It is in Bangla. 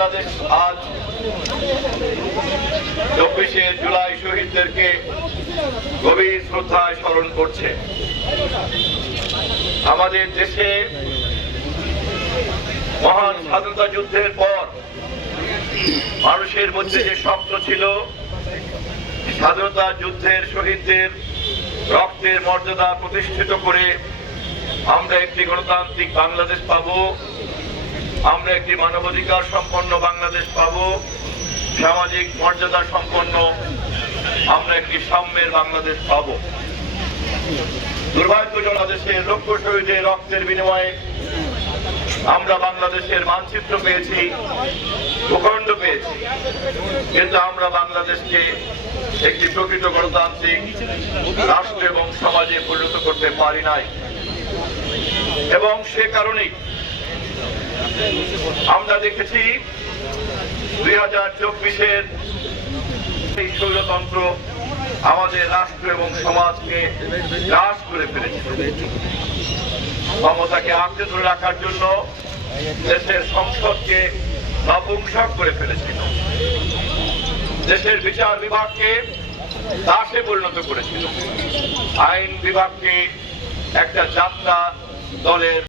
বাংলাদেশ আজ 24শে জুলাই শহীদদেরকে গভীর শ্রদ্ধায় স্মরণ করছে। আমাদের দেশে মহান স্বাধীনতা যুদ্ধের পর মানুষের মধ্যে যে স্বপ্ন ছিল স্বাধীনতা যুদ্ধের শহীদদের রক্তের মর্যাদা প্রতিষ্ঠিত করে আমরা একটি গণতান্ত্রিক বাংলাদেশ পাবো, আমরা একটি মানবাধিকার সম্পন্ন বাংলাদেশ পাবো, সামাজিক মর্যাদা সম্পন্ন আমরা একটি সাম্যের বাংলাদেশ পাবো। দুর্ভাগ্যজনক দেশের লক্ষ শহীদের রক্তের বিনিময়ে আমরা বাংলাদেশের মানচিত্র পেয়েছি, ভূখণ্ড পেয়েছি, কিন্তু আমরা বাংলাদেশকে একটি প্রকৃত গণতান্ত্রিক রাষ্ট্র এবং সমাজে পরিণত করতে পারি নাই। এবং সে কারণেই আমরা দেখেছি 2024-এর এই স্বৈরতন্ত্র আমাদের রাষ্ট্র এবং সমাজকে গ্রাস করে ফেলেছে। ক্ষমতাকে আঁকড়ে ধরে রাখার জন্য দেশের সংসদকে নপুংসক করে ফেলেছিল, দেশের বিচার বিভাগকে দাসে পরিণত করেছিল, আইন বিভাগকে একটা যাত্রা দলের